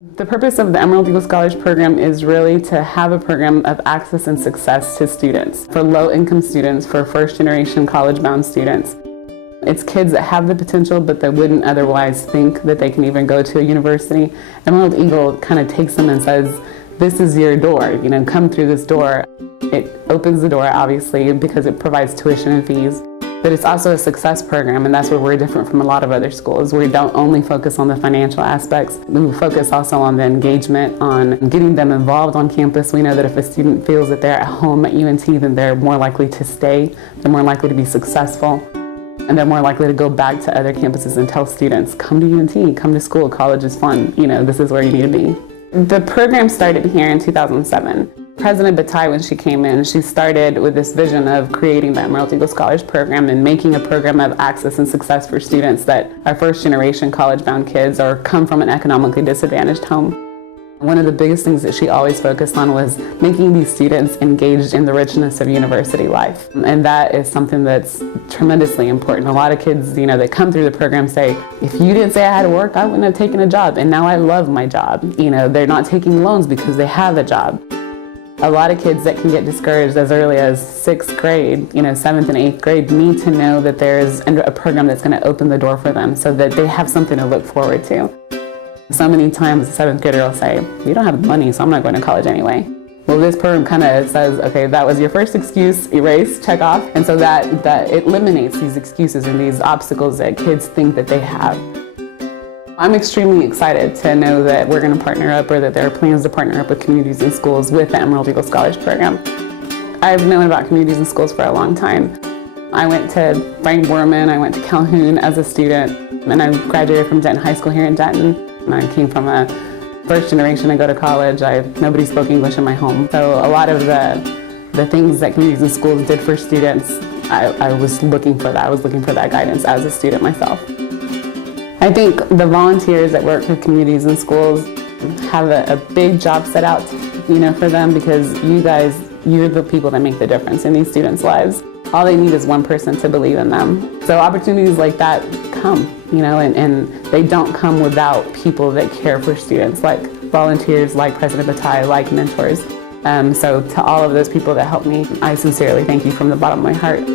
The purpose of the Emerald Eagle Scholars Program is really to have a program of access and success to students, for low-income students, for first-generation college-bound students. It's kids that have the potential but that wouldn't otherwise think that they can even go to a university. Emerald Eagle kind of takes them and says, this is your door, come through this door. It opens the door, obviously, because it provides tuition and fees. But it's also a success program, and that's where we're different from a lot of other schools. We don't only focus on the financial aspects, we focus also on the engagement, on getting them involved on campus. We know that if a student feels that they're at home at UNT, then they're more likely to stay, they're more likely to be successful, and they're more likely to go back to other campuses and tell students, come to UNT, come to school, college is fun, this is where you need to be. The program started here in 2007. President Bataille, when she came in, she started with this vision of creating the Emerald Eagle Scholars Program and making a program of access and success for students that are first-generation college-bound kids or come from an economically disadvantaged home. One of the biggest things that she always focused on was making these students engaged in the richness of university life. And that is something that's tremendously important. A lot of kids, that come through the program say, if you didn't say I had to work, I wouldn't have taken a job. And now I love my job. They're not taking loans because they have a job. A lot of kids that can get discouraged as early as 6th grade, 7th and 8th grade, need to know that there's a program that's going to open the door for them so that they have something to look forward to. So many times a 7th grader will say, we don't have money, so I'm not going to college anyway. Well, this program kind of says, okay, that was your first excuse, erase, check off. And so that it eliminates these excuses and these obstacles that kids think that they have. I'm extremely excited to know that we're going to partner up, or that there are plans to partner up with communities and schools with the Emerald Eagle Scholars Program. I've known about communities and schools for a long time. I went to Frank Borman, I went to Calhoun as a student, and I graduated from Denton High School here in Denton. And I came from a first generation to go to college. Nobody spoke English in my home. So a lot of the things that communities and schools did for students, I was looking for that. I was looking for that guidance as a student myself. I think the volunteers that work with communities and schools have a big job set out, for them, because you're the people that make the difference in these students' lives. All they need is one person to believe in them. So opportunities like that come, and they don't come without people that care for students, like volunteers, like President Bataille, like mentors. So to all of those people that helped me, I sincerely thank you from the bottom of my heart.